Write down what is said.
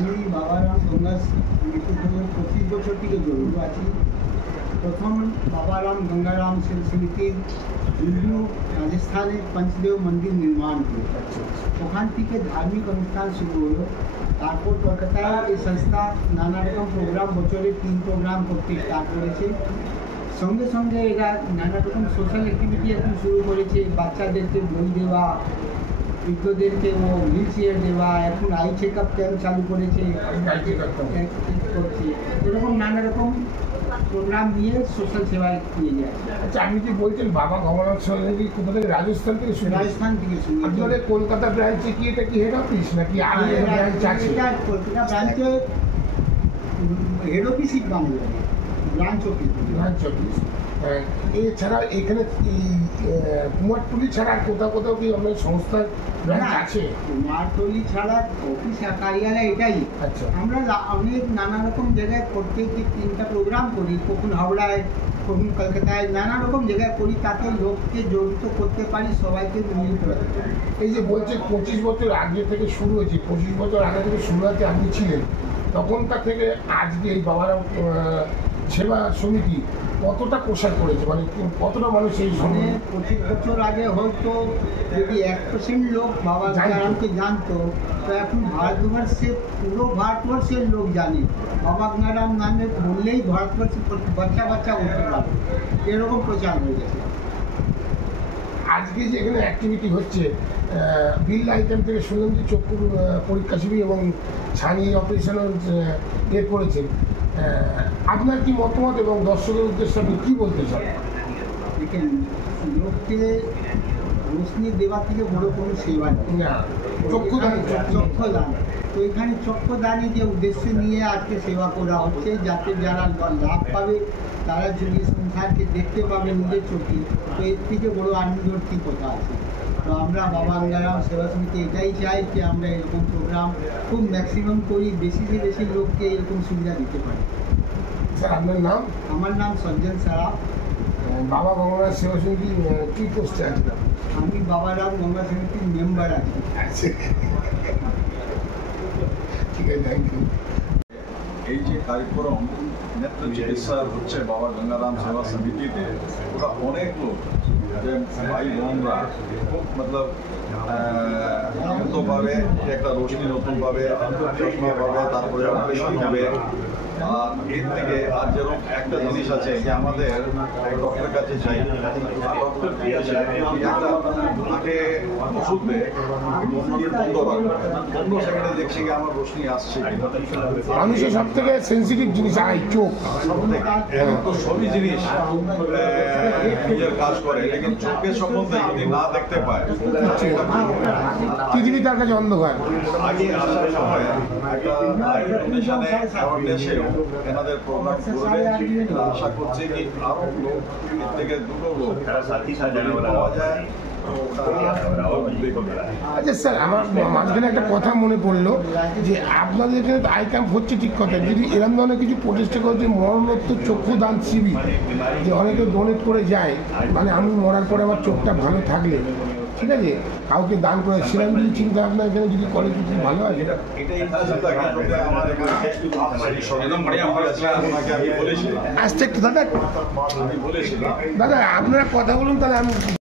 আমি বাবারাম গঙ্গা মৃত্যুর 25 বছর থেকে জড়িত আছি। প্রথম বাবারাম গঙ্গারাম সেল সমিতির বিভিন্ন রাজস্থানে পঞ্চদেব মন্দির নির্মাণ করে, ওখান থেকে ধার্মিক অনুষ্ঠান শুরু হলো। তারপর কলকাতায় এই সংস্থা নানা রকম প্রোগ্রাম, বছরে 3 প্রোগ্রাম করতে স্টার্ট করেছে। সঙ্গে সঙ্গে এরা নানা রকম সোশ্যাল অ্যাক্টিভিটি এখন শুরু করেছে। বাচ্চাদেরকে বই দেওয়া, বৃদ্ধদেরকে হুইল চেয়ার দেওয়া, এখন আই চেক আপ ক্যাম্প চালু করেছে করছে। এরকম নানা রকম প্রোগ্রাম নিয়ে সোশ্যাল সেবায় নিয়ে যায়। আচ্ছা, আপনি কি বলছেন বাবা গঙ্গারাম সমিতি কোথা থেকে? রাজস্থান থেকে শুরু? রাজস্থান থেকে শুরু। আপনাদের কলকাতা ব্রাঞ্চে কি এটা কি হেড অফিস নাকি আরো ব্রাঞ্চ আছে? কলকাতা ব্রাঞ্চে head office Bangla, branch office. এছাড়া এখানে এই কুমারটুলি ছাড়া কোথাও কোথাও কি আপনার সংস্থার ব্রাঞ্চ আছে? কুমারটুলি ছাড়া অফিস কার্যালয় এটাই। আচ্ছা, আমরা অনেক নানা রকম জায়গায় প্রত্যেক 3টা প্রোগ্রাম করি, কখন হাওড়ায়, কখন কলকাতায়, নানা রকম জায়গায় করি, তাতে লোককে জড়িত করতে পারি, সবাইকে মিলিয়ে করতে পারি। এই যে বলছে 25 বছর আগে থেকে শুরু হয়েছে, 25 বছর আগে থেকে শুরু হতে আপনি ছিলেন, তখনকার থেকে আজকে এই বাবারাম সেবা সমিতি কতটা প্রসার করেছে, মানে কতটা মানুষ এই মানে 25 বছর আগে হয়তো যদি 1% লোক বাবা গঙ্গারামকে জানতো, তো এখন পুরো ভারতবর্ষের লোক জানে। বাবা গঙ্গারাম নামে বললেই ভারতবর্ষের বাচ্চা বলতে পারবে, এরকম প্রচার হয়ে গেছে। আজকে যে এখানে অ্যাক্টিভিটি হচ্ছে, বিল আইটেম থেকে শুনলাম যে চক্ষুর পরীক্ষা শিবির এবং ছানি অপারেশনও এর করেছেন। আপনার কি মতামত এবং দর্শকের উদ্দেশ্যে আপনি কী বলতে চান? দেখেন, লোককে রোশনি দেওয়ার থেকে বড় কোনো সেবা নেই। চক্ষুদান। তো এখানে চক্ষুদানই যে উদ্দেশ্য নিয়ে আজকে সেবা করা হচ্ছে, যাতে যারা লাভ পাবে তারা যদি সংসারকে দেখতে পাবে নিজের চোখে, তো এর থেকে বড় আনন্দর কী কথা আছে। তো আমরা বাবা গঙ্গারাম সেবা সমিতি এটাই চাই যে আমরা এরকম প্রোগ্রাম খুব ম্যাক্সিমাম করি, বেশি লোককে এরকম সুবিধা দিতে পারি। স্যার, আপনার নাম? আমার নাম সজ্জন সারাফ। বাবা গঙ্গারাম সেবা সমিতি কী পোস্টে আছে? আমি বাবারাম গঙ্গা সমিতির মেম্বার আছি। ঠিক আছে, থ্যাংক ইউ। এই যে কার্যক্রম নেত্র চিকিৎসা হচ্ছে বাবা গঙ্গারাম সেবা সমিতিতে, ওরা অনেক লোক যে ভাই বোনরা খুব মতলব নতুনভাবে একটা রোশনি নতুনভাবে চশমা পাবে, তারপরে অপারেশন হবে। আর এর থেকে আর যেরকম একটা জিনিস আছে যে আমাদের ডক্টরের কাছে যাই, ডক্টর দিয়েছে একটা আগে ওষুধ দেয়, বন্ধ রাখবে, 15 সেকেন্ডে দেখছি কি আমার রোশনি আসছে। মানুষের সব থেকে সেন্সিটিভ জিনিস চোখ, এখন তো সবই জিনিস নিজের কাজ করে, লেকিন চোখের সম্বন্ধে যদি না দেখতে পায়, পৃথিবী তার কাছে অন্ধকার। আগে আসার সময় একটা ফাউন্ডেশনে অ্যাওয়ারনেসেও এনাদের প্রোগ্রাম করবে। আশা করছি কি আরো লোক, এর থেকে 2টো লোক পাওয়া যায়। আচ্ছা স্যার, আমার মাঝখানে একটা কথা মনে পড়লো যে আপনাদের এখানে আই ক্যাম্প হচ্ছে ঠিক কথা, যদি এরকম ধরনের কিছু প্রচেষ্টা করছে, মরণোত্তর চক্ষুদান শিবির, যে অনেকে ডোনেট করে যায়, মানে আমি মরার পরে আমার চোখটা ভালো থাকলে, ঠিক আছে, কাউকে দান করে, সেরকম যদি চিন্তা ভাবনা এখানে যদি করে কিছু ভালো হয়। আসছে একটু দাদা, আপনারা কথা বলুন, তাহলে আমি